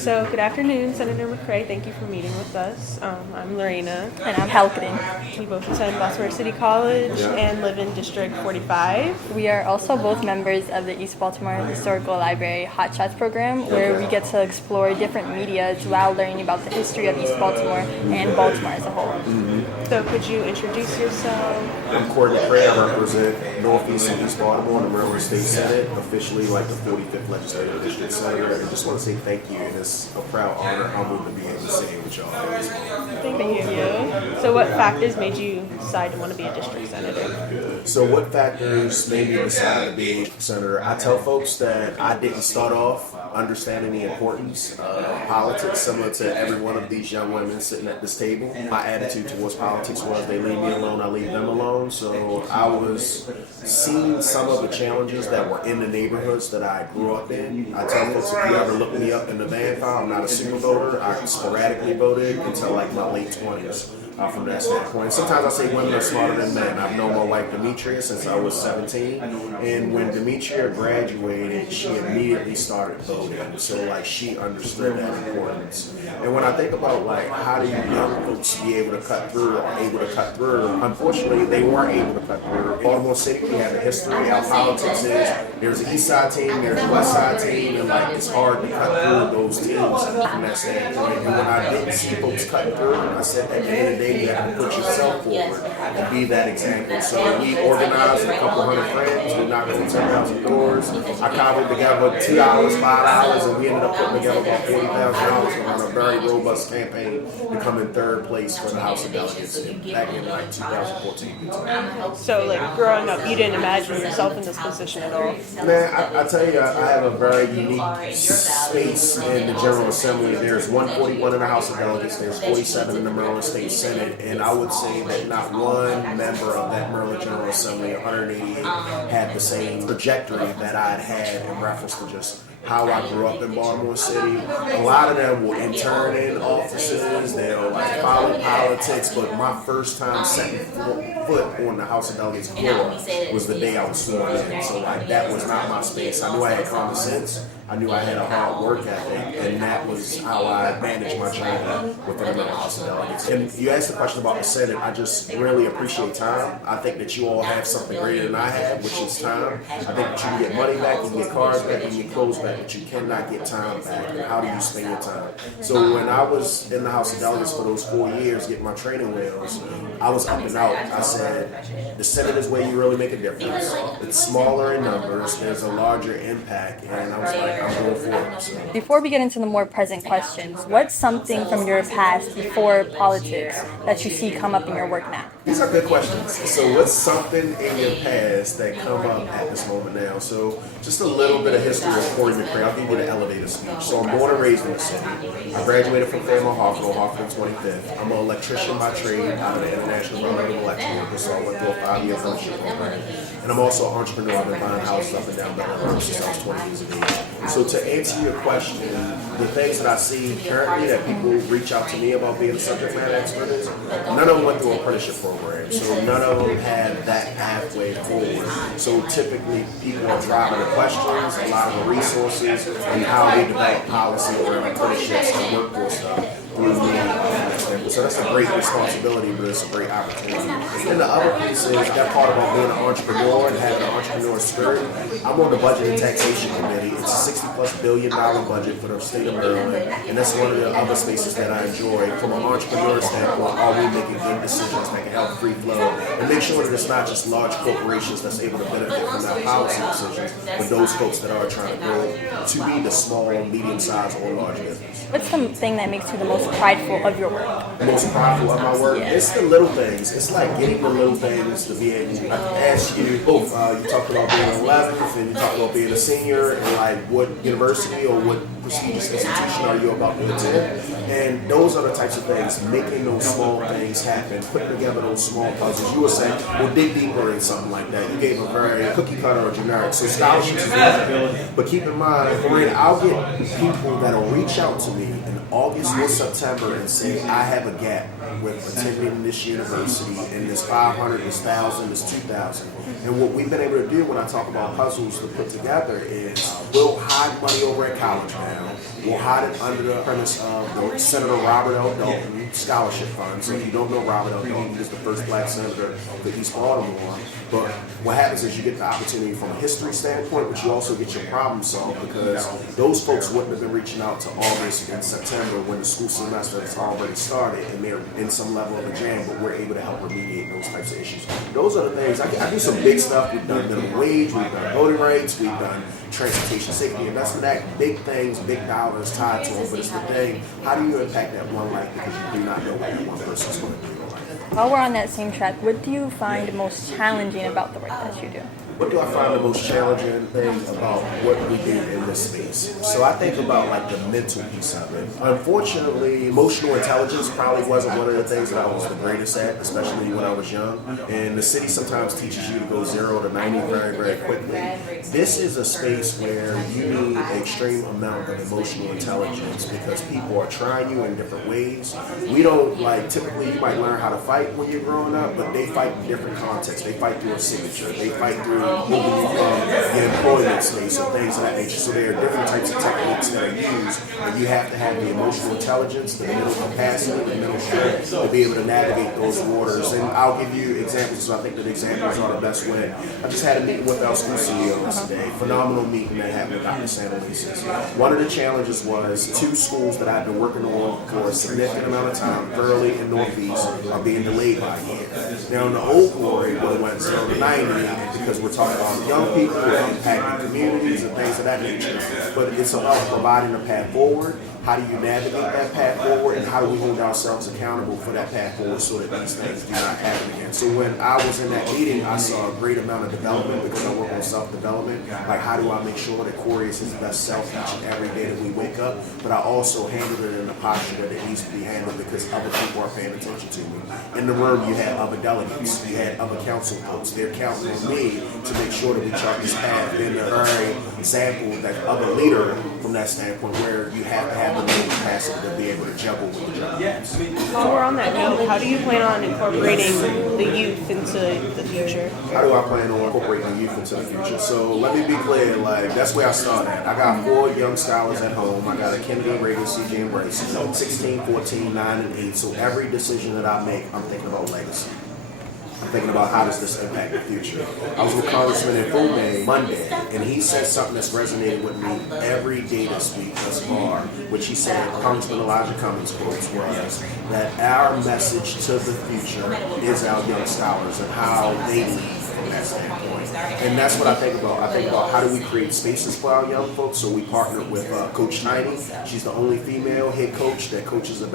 So, good afternoon, Senator McCray. Thank you for meeting with us. I'm Lorena. And I'm Halkidin. We both attend Baltimore City College and live in District 45. We are also both members of the East Baltimore Historical Library Hot Shots program, where we get to explore different media while learning about the history of East Baltimore and Baltimore as a whole. So, could you introduce yourself? I'm Cory McCray. I represent Northeast and East Baltimore in the Maryland State Senate, officially like the 45th Legislative District Senator. And just want to say thank you. And it's a proud honor, humbled to be able to say it with y'all. Thank you. So, what factors made you decide to want to be a district senator? So what factors made me decide to be a senator? I tell folks that I didn't start off understanding the importance of politics, similar to every one of these young women sitting at this table. My attitude towards politics was they leave me alone, I leave them alone. So I was seeing some of the challenges that were in the neighborhoods that I grew up in. I tell folks, if you ever look me up in the band file, I'm not a super voter. I sporadically voted until like my late 20s. From that standpoint. Sometimes I say women are smarter than men. I've known my wife Demetria since I was 17, and when Demetria graduated, she immediately started voting. So like she understood that importance. And when I think about like how do you young folks be able to cut through or able to cut through, unfortunately they weren't able to cut through. Baltimore City, we have a history. How politics is. There's an East Side team, there's a West Side team, and like it's hard to cut through those teams from that standpoint. And when I didn't see folks cut through, I said at the end of the day, you have to put yourself forward and be that example. So we organized a couple hundred friends. We knocked on 10,000 doors. I cobbled together $2, $5, and we ended up putting together about $40,000 around a very robust campaign to come in third place for the House of Delegates back in like 2014. So, like, growing up, you didn't imagine yourself in this position at all? Man, I tell you, I have a very unique space in the General Assembly. There's 141 in the House of Delegates. There's 47 in the Maryland State Senate. And I would say that not one member of that Maryland General Assembly, 188, had the same trajectory that I'd had in reference to just how I grew up in Baltimore City. A lot of them will intern in offices, they'll like follow politics, but my first time setting foot on the House of Delegates floor was the day I was sworn in. So like that was not my space. I knew I had common sense. I knew I had a hard work ethic, and that was how I managed my journey within the House of Delegates. And you asked the question about the Senate. I just really appreciate time. I think that you all have something greater than I have, which is time. I think that you can get money back, you can get cars back, you can get clothes back, but you cannot get time back. And how do you spend your time? So when I was in the House of Delegates for those 4 years, getting my training wheels, I was up and out. I said, the Senate is where you really make a difference. It's smaller in numbers, there's a larger impact, and I was like, I'm going for it. So. Before we get into the more present questions, what's something from your past before politics that you see come up in your work now? These are good questions. So what's something in your past that come up at this moment now? So just a little bit of history of Cory McCray. I'll give you the elevator speech. So I'm born and raised in the city. I graduated from Fairmont Hospital 25th. I'm an electrician by trade out of the International Brotherhood of Electrical Workers, so I went through a 5-year apprenticeship program. And I'm also an entrepreneur. I've been buying houses up and down Baltimore since I was 20 years of age. So to answer your question, the things that I see currently that people reach out to me about being a subject matter expert is, none of them went through an apprenticeship program, so none of them had that pathway forward. So typically people are driving the questions, a lot of the resources, and how we develop policy around apprenticeships and workforce stuff through me. So that's a great responsibility, but it's a great opportunity. And the other piece is that part about being an entrepreneur and having an entrepreneur spirit. I'm on the Budget and Taxation Committee. It's a $60+ billion budget for the state of Maryland, and that's one of the other spaces that I enjoy. From an entrepreneur standpoint, are we making good decisions that can help free flow and make sure that it's not just large corporations that's able to benefit from our policy decisions, but those folks that are trying to grow to be the small, medium-sized, or large business. What's the thing that makes you the most prideful of your work? The most prideful of my work? It's the little things. It's like getting the little things to be able to ask you both. You talked about being an 11th and you talked about being a senior and like what university or what prestigious institution are you about to attend. And those are the types of things, making those small things happen, putting together those small puzzles. You were saying, we'll dig deeper in something like that. You gave a very cookie cutter or generic. So scholarships is one. But keep in mind, Corinne, I'll get people that'll reach out to me in August or September and say, I have a gap with attending this university, and this 500, this 1,000, this 2,000. And what we've been able to do when I talk about puzzles to put together is we'll hide money over at college now, We'll hide it under the premise of the Senator Robert L. Dalton Scholarship Fund. So if you don't know Robert L. Dalton, he's the first black senator for East Baltimore. But what happens is you get the opportunity from a history standpoint, but you also get your problem solved because those folks wouldn't have been reaching out to August and September when the school semester has already started and they're in some level of a jam, but we're able to help remediate those types of issues. Those are the things. I do some big stuff. We've done minimum wage, we've done voting rights, we've done transportation safety, investment act, big things, big dollars tied to them. But it's the thing, how do you impact that one life because you do not know what that one person's going to do in your life? While we're on that same track, what do you find most challenging about the work that you do? What do I find the most challenging thing about what we do in this space? So I think about like the mental piece of it. Unfortunately, emotional intelligence probably wasn't one of the things that I was the greatest at, especially when I was young. And the city sometimes teaches you to go 0 to 90 very, very quickly. This is a space where you need an extreme amount of emotional intelligence because people are trying you in different ways. We don't typically you might learn how to fight when you're growing up, but they fight in different contexts. They fight through a signature. They fight through moving you from the employment space or things of that nature. So there are different types of techniques that are used, and you have to have the emotional intelligence, the mental capacity, the mental strength to be able to navigate those waters. And I'll give you examples, so I think that examples are the best way. I just had a meeting with our school CEOs today. Phenomenal meeting that happened with Dr. Sandalisi. One of the challenges was 2 schools that I've been working on for a significant amount of time, Burley and Northeast, are being delayed by a year. Now in the old glory, we went 0 to 90 because we're talking about young people who are impacting communities and things of that nature. But it's about providing a path forward. How do you navigate that path forward, and how do we hold ourselves accountable for that path forward so that these things do not happen again? So when I was in that meeting, I saw a great amount of development because I work on self-development. Like how do I make sure that Cory is his best self each and every day that we wake up? But I also handled it in the posture that it needs to be handled because other people are paying attention to me. In the room, you had other delegates, you had other council folks. They're counting on me to make sure that we chart this path. Then a very example that other leader from that standpoint where you have to have the mental capacity to be able to juggle with the jugglers. While we're on that note, how do you plan on incorporating the youth into the future? How do I plan on incorporating the youth into the future? So let me be clear, that's where I started. I got 4 young scholars at home. I got a Kennedy, Reagan, CJ, and Brace. 16, 14, 9, and 8. So every decision that I make, I'm thinking about legacy. I'm thinking about how does this impact the future. I was with Congressman in Fulton Monday, and he said something that's resonated with me every day this week thus far, which he said, Congressman Elijah Cummings quotes was, that our message to the future is our young scholars and how they lead from that standpoint. And that's what I think about. I think about how do we create spaces for our young folks. So we partnered with Coach Tiny. She's the only female head coach that coaches a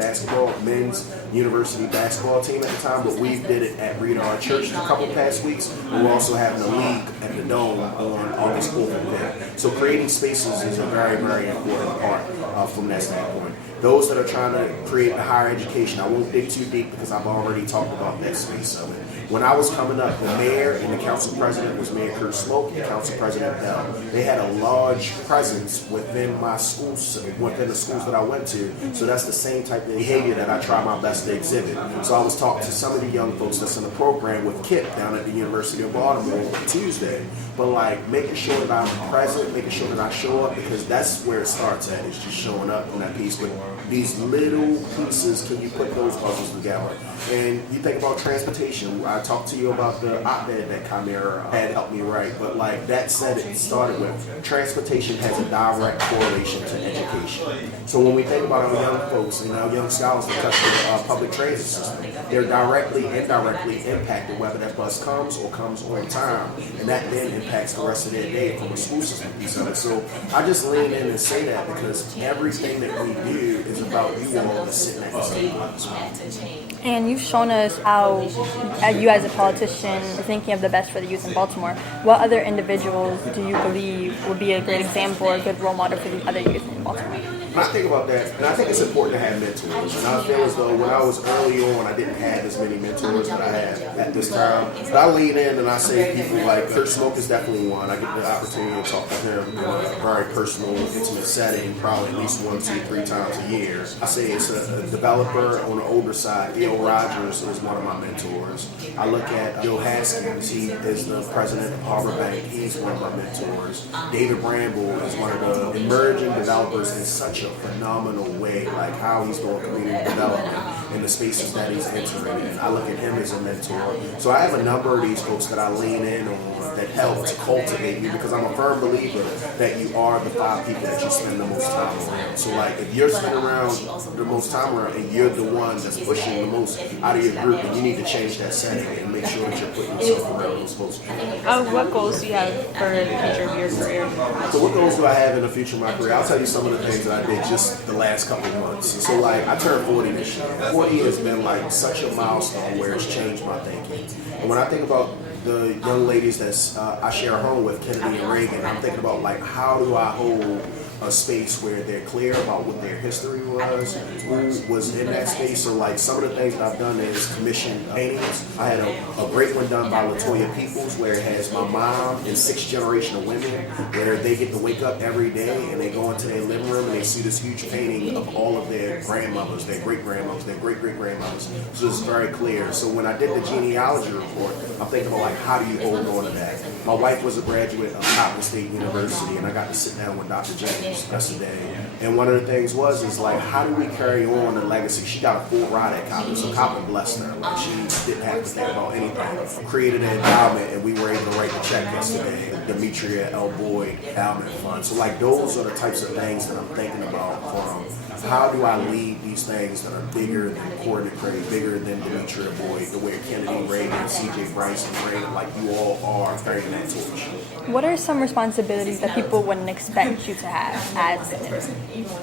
men's university basketball team at the time, but we did it at Reed Church a couple past weeks. We're also having a league at the Dome on August 4th and 5th. So creating spaces is a very, very important part from that standpoint. Those that are trying to create a higher education, I won't dig too deep because I've already talked about that space of it. When I was coming up, the mayor and the council president was Mayor Kurt Smoke and Council President Bell. They had a large presence within my schools, within the schools that I went to. So that's the same type of behavior that I try my best to exhibit. So I was talking to some of the young folks that's in the program with Kip down at the University of Baltimore on Tuesday. But making sure that I'm present, making sure that I show up, because that's where it starts at, is just showing up on that piece. But these little pieces, can you put those puzzles together? And you think about transportation. I talked to you about the op-ed that Chimera had helped me write, but that said, it started with transportation has a direct correlation to education. So when we think about our young folks and our young scholars that touch the public transit system, they're directly, indirectly impacted whether that bus comes or comes on time, and that then impacts the rest of their day from a school system piece of it. So I just lean in and say that because everything that we do is about you all that's sitting at the table. And you've shown us how you as a politician are thinking of the best for the youth in Baltimore. What other individuals do you believe would be a great example or a good role model for the other youth in Baltimore? I think about that, and I think it's important to have mentors. And I feel as though when I was early on, I didn't have as many mentors that I have at this time. But I lean in and I say people like Kurt Smoke is definitely one. I get the opportunity to talk to him in a very personal, intimate setting, probably at least 1, 2, 3 times a year. I say it's a developer on the older side. Theo Rogers is one of my mentors. I look at Joe Haskins. He is the president of Harbor Bank. He's one of my mentors. David Bramble is one of the emerging developers numbers in such a phenomenal way, like how he's doing community development in the spaces that he's entering in. I look at him as a mentor. So I have a number of these folks that I lean in on that help to cultivate you, because I'm a firm believer that you are the 5 people that you spend the most time around. So like if you're spending around the most time around and you're the one that's pushing the most out of your group, then you need to change that setting and make sure that you're putting yourself around those folks. What goals do you have for the future of your career? So what goals do I have in the future of my career? I'll tell you some of the things that I did just the last couple of months. So like I turned 40 this year. 40 has been like such a milestone where it's changed my thinking. And when I think about the young ladies that I share a home with, Kennedy and Reagan, I'm thinking about like how do I hold a space where they're clear about what their history was, who was in that space. So like some of the things that I've done is commission paintings. I had a great one done by Latoya Peoples where it has my mom and 6 generation of women where they get to wake up every day and they go into their living room and they see this huge painting of all of their grandmothers, their great-grandmothers, their great-great-grandmothers. So it's very clear. So when I did the genealogy report, I'm thinking about like how do you hold on to that? My wife was a graduate of Coppin State University and I got to sit down with Dr. James yesterday, and one of the things is like how do we carry on the legacy? She got a full ride at Coppin, so Coppin blessed her. Like she didn't have to think about anything. Created an endowment, and we were able to write the check yesterday, the Demetria L. Boyd Endowment Fund. So like those are the types of things that I'm thinking about from how do I lead these things that are bigger than Cory McCray, bigger than Demetria Boyd, the way Kennedy, Reagan, C.J. Bryson, Reagan, like you all are carrying that torch. What are some responsibilities that people wouldn't expect you to have as senator?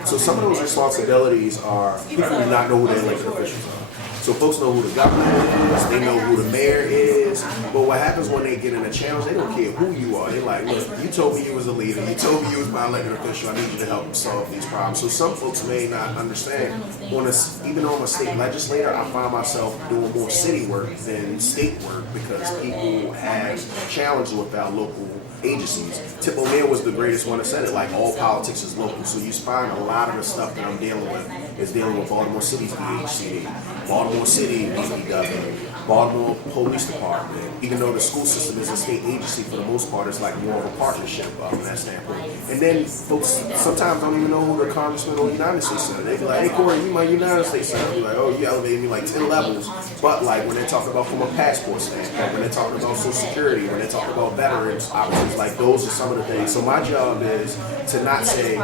So some of those responsibilities are people do not know who their elected officials are. So folks know who the governor is, they know who the mayor is, but what happens when they get in a challenge, they don't care who you are. They're like, look, you told me you was a leader, you told me you was my elected official, I need you to help me solve these problems. So some folks may not understand. Even though I'm a state legislator, I find myself doing more city work than state work because people have challenges with our local agencies. Tip O'Neill was the greatest one that said it, like all politics is local. So you find a lot of the stuff that I'm dealing with is dealing with Baltimore City's DHCD, Baltimore City DPW, Baltimore Police Department. Even though the school system is a state agency for the most part, it's like more of a partnership from that standpoint. And then folks sometimes don't even know who the congressman or United States senator. They be like, hey Cory, you my United States senator. Be like, oh, you elevated me like 10 levels. But like when they're talking about from a passport standpoint, when they're talking about Social Security, when they're talking about veterans opportunities, like those are some of the things. So my job is to not say,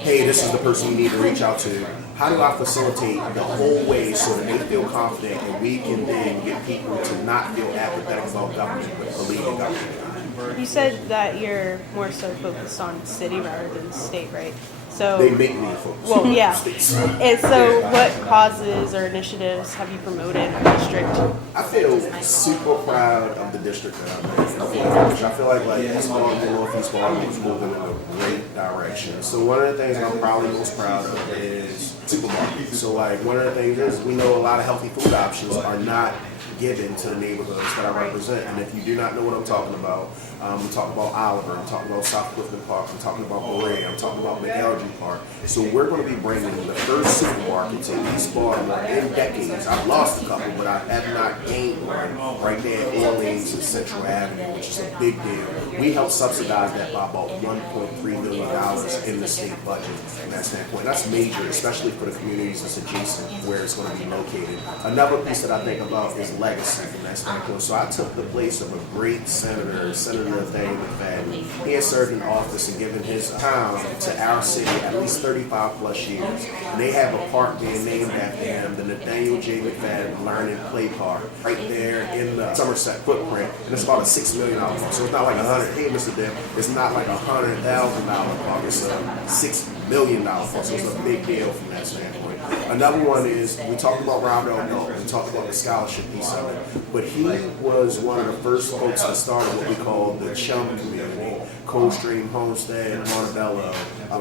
hey, this is the person you need to reach out to. How do I facilitate the whole way so that they feel confident and we can then get people to not feel apathetic about government, but believe in government? You said that you're more so focused on city rather than state, right? So They make me focus. well, yeah. States. And so, what causes or initiatives have you promoted in the district? I feel super proud of the district that I'm in. Which I feel like East Baltimore, Northeast Baltimore is moving in a great direction. So one of the things I'm probably most proud of is supermarkets. So like one of the things is we know a lot of healthy food options are not given to the neighborhoods that I represent. And if you do not know what I'm talking about, I'm talking about Oliver, I'm talking about South Clifton Park, I'm talking about Berea, I'm talking about McAlgie Park. So we're going to be bringing the first supermarket to East Baltimore in decades. I've lost a couple, but I have not gained one right there at Orleans and Central Avenue, which is a big deal. We help subsidize that by about $1.3 million in the state budget from that standpoint. That's major, especially for the communities that's adjacent where it's going to be located. Another piece that I think about is legacy from that standpoint. So I took the place of a great senator, Senator McCray. He has served in office and given his time to our city at least 35 plus years. And they have a park being named after him, the Nathaniel J. McFadden Learn and Play Park, right there in the Somerset footprint. And it's about a $6 million park. So it's not like hey Mr. Dip, it's not like $100,000 park, it's a $6 million park. So it's a big deal from that standpoint. Another one is, we talked about Robert O'Neill, we talked about the scholarship piece of it, but he was one of the first folks that started what we call the Chum community, Coldstream, Homestead, Montebello.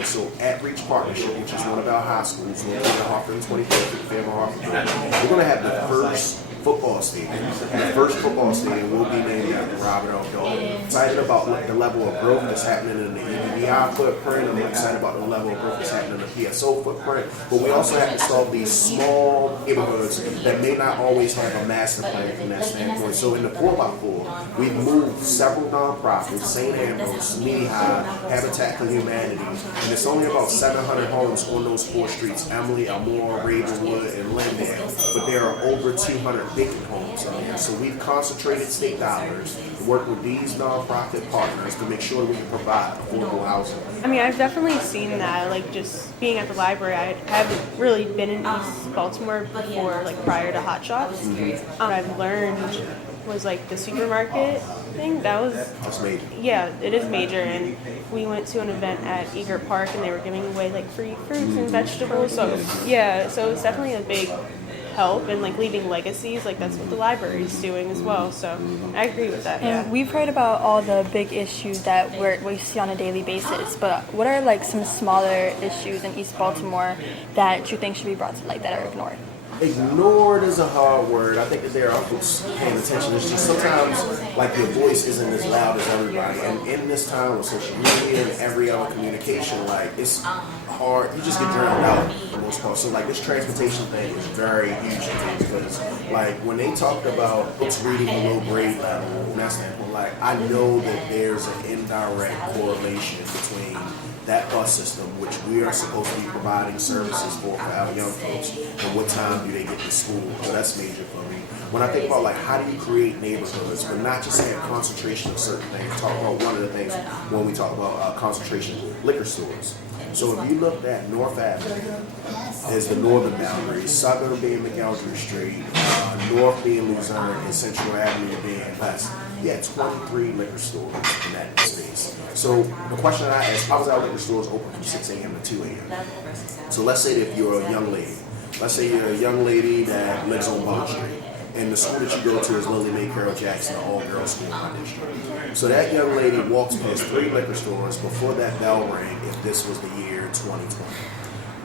So At Reach Partnership, which is one of our high schools, located in Hartford and 25th, Fairmont, Hartford. We're going to have the first football stadium. And the first football stadium will be named after Robert L. Dole. Excited about the level of growth that's happening in the EBI footprint. I'm excited about the level of growth that's happening in the PSO footprint. But we also have to solve these small neighborhoods that may not always have a master plan from that standpoint. So in the 4x4, we've moved several nonprofits, St. Ambrose, Lehigh, Habitat for Humanity, and it's only about 700 homes on those 4 streets, Emily, Elmore, Ravenwood, and Lindale, but there are over 200 vacant homes on there. So we've concentrated state dollars to work with these nonprofit partners to make sure we can provide affordable housing. I mean, I've definitely seen that, like, just being at the library. I haven't really been in East Baltimore before, like, prior to Hot Shots. What I've learned was, like, the supermarket thing. That's major. Yeah, it is major. And we went to an event at Eager Park, and they were giving away, like, free fruits and vegetables. So, yeah, so it's definitely a big help, and like leaving legacies, like that's what the library is doing as well. So I agree with that. And we've heard about all the big issues that we see on a daily basis, but what are like some smaller issues in East Baltimore that you think should be brought to light that are ignored? Ignored is a hard word. I think that there are folks paying attention. It's just sometimes like your voice isn't as loud as everybody. And in this time with social media and every other communication, like it's hard. You just get drowned out for the most part. So like this transportation thing is very huge to me because like when they talked about folks reading a low grade level, and that's like I know that there's an indirect correlation between that bus system, which we are supposed to be providing services for our young folks, and what time do they get to school. So that's major for me. When I think about like how do you create neighborhoods, but not just have concentration of certain things. Talk about one of the things when we talk about concentration, liquor stores. So if you looked at North Avenue as the northern boundary, southern being McElderry Street, north being Luzerne, and Central Avenue being west, you had 23 liquor stores in that space. So the question that I asked, how was our liquor stores open from 6 a.m. to 2 a.m.? So let's say that if you're a young lady, let's say you're a young lady that lives on Bond Street, and the school that you go to is Lily Mae Carroll Jackson, an all-girls school in my district. So that young lady walks past 3 liquor stores before that bell rang if this was the year 2020.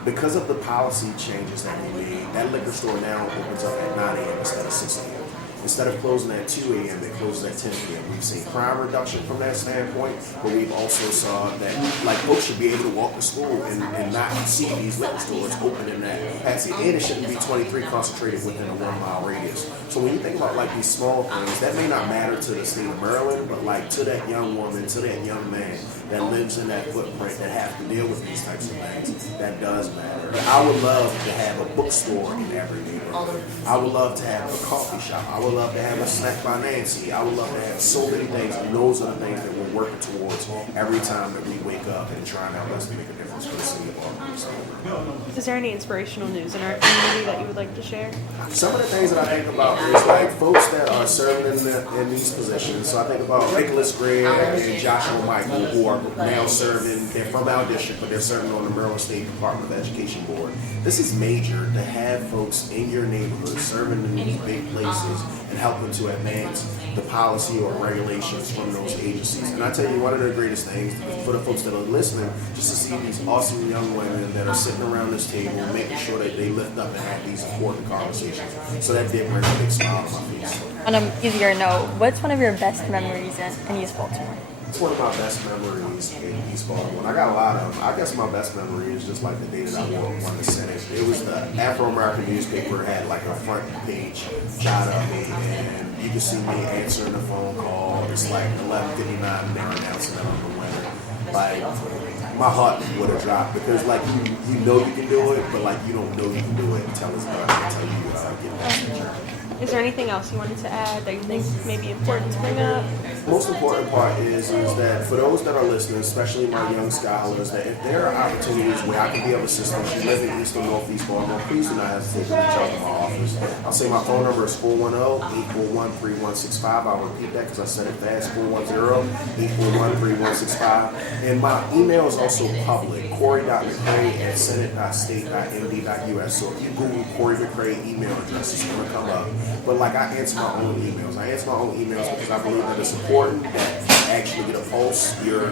Because of the policy changes that we made, that liquor store now opens up at 9 a.m. instead of 6 a.m. Instead of closing at 2 a.m., it closes at 10 p.m. We've seen crime reduction from that standpoint, but we've also saw that like folks should be able to walk to school and not see these liquor stores open in that capacity. And it shouldn't be 23 concentrated within a 1 mile radius. So when you think about like these small things, that may not matter to the state of Maryland, but like to that young woman, to that young man that lives in that footprint that have to deal with these types of things, that does matter. I would love to have a bookstore in every neighborhood. I would love to have a coffee shop. I would love to have a snack by Nancy. I would love to have so many things, and those are the things that we're working towards every time that we wake up and trying our best to make a difference for the city of Baltimore. Is there any inspirational news in our community that you would like to share? Some of the things that I think about is like folks that are serving in these positions. So I think about Nicholas Gray and Joshua Michael, who are now serving. They're from our district, but they're serving on the Maryland State Department of Education Board. This is major to have folks in your neighborhood serving in these big places and helping to advance the policy or regulations from those agencies. And I tell you, one of the greatest things for the folks that are listening, just to see these awesome young women that are sitting around this table, making sure that they lift up and have these important conversations. So that did bring a big smile on my face. On an easier note, what's one of your best memories in East Baltimore? It's one of my best memories in East Baltimore. I got a lot of them. I guess my best memory is just like the day that I won the Senate. It was the Afro-American newspaper had like a front page shot of me, and you can see me answering the phone call. It's like 11:59 and they're announcing that I'm the winner. Like my heart would have dropped because like you know you can do it, but like you don't know you can do it until it's done, until you get past the journey. Is there anything else you wanted to add that you think may be important to bring up? Most important part is that for those that are listening, especially my young scholars, that if there are opportunities where I can be of assistance, you live in East or Northeast Baltimore, please do not hesitate to reach out to my office. I'll say my phone number is 410-841-3165. I'll repeat that because I said it fast, 410-841-3165. And my email is also public, Cory.McCray@senate.state.md.us. So if you Google Cory McCray email address, it's going to come up. But like I answer my own emails. I answer my own emails because I believe that it's important that actually get a pulse. You're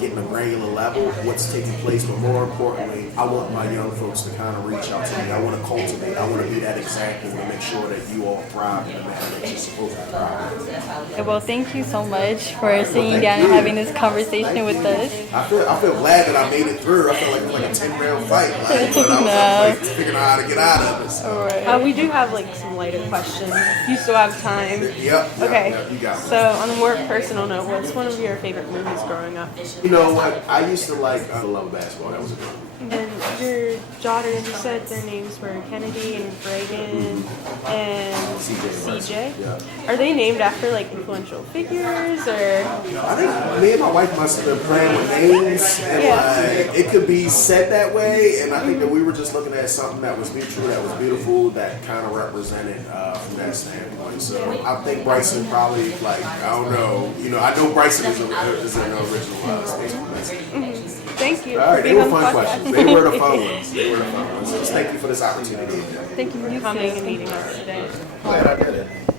getting a granular level of what's taking place. But more importantly, I want my young folks to kind of reach out to me. I want to cultivate. I want to be that example to make sure that you all thrive in the manner that you're supposed to thrive. Well, thank you so much for sitting down and having this conversation with us. I feel glad that I made it through. I feel like it was like a 10-round fight. But I was like figuring out how to get out of it. So. We do have like some lighter questions. You still have time. Yep. Okay. Yep, you got it. So on a more personal note, what's one of your favorite movies growing up? You know what? I used to like I love basketball. That was a good one. And your daughter, you said their names were Kennedy and Reagan and CJ. Yeah. Are they named after like influential figures or? I think me and my wife must have been playing with names, and like it could be said that way. And I think that we were just looking at something that was mutual, that was beautiful, that kind of represented from that standpoint. So I think Bryson probably like I don't know. You know, I know Bryson is an original Space Force. Thank you. All right, for they being were on the fun podcast. questions. They were the fun ones. They were the fun ones. So thank you for this opportunity. Thank you Coming and meeting us today. Glad I did it.